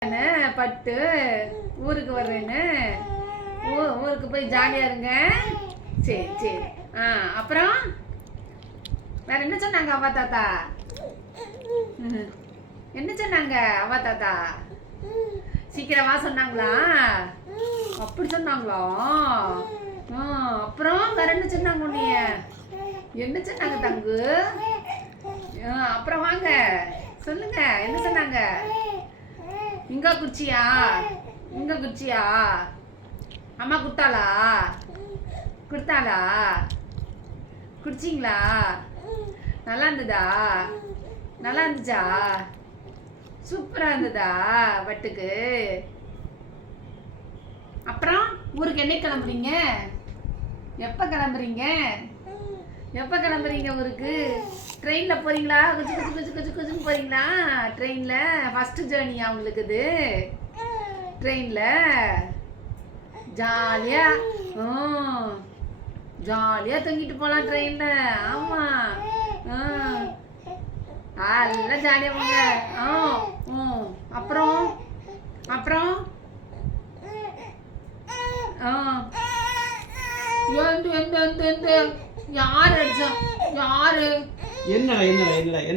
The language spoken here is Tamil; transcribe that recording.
பட்டு ஊருக்கு வர்றேன்னு ஊருக்கு போய் ஜாலியாக இருங்க. சரி சரி. அப்புறம் வேற என்ன சொன்னாங்க அவ்வா தாத்தா? என்ன சொன்னாங்க அவ்வா தாத்தா? சீக்கிரமா சொன்னாங்களா? அப்படி சொன்னாங்களா? அப்புறம் வேற என்ன சொன்னாங்க உன்னைய? என்ன சொன்னாங்க தங்கு? அப்புறம் வாங்க சொல்லுங்க, என்ன சொன்னாங்க? இங்க குச்சியா? இங்க குச்சியா? அம்மா குடுத்தாளா? குடிச்சிங்களா? நல்லா இருந்ததா? நல்லா இருந்துச்சா? சூப்பரா இருந்ததா பட்டுக்கு? அப்புறம் ஊருக்கு என்னைக்கு கிளம்புறீங்க? எப்ப கிளம்புறீங்க ஊருக்கு? ட்ரெயின்ல போறீங்களா? குச்சு குச்சு குச்சு குச்சு குச்சுன்னு போறீங்களா? ட்ரெயின்ல ஃபர்ஸ்ட் ஜேர்னியா உங்களுக்கு இது? ட்ரெயின்ல ஜாலியா ஜாலியா தூங்கிட்டு போலாம் ட்ரெயின்ல. ஆமா, நல்லா ஜாலியா போங்க. அப்புறம் அப்புறம் யாரு அடிச்சா? யாரு? என்னடா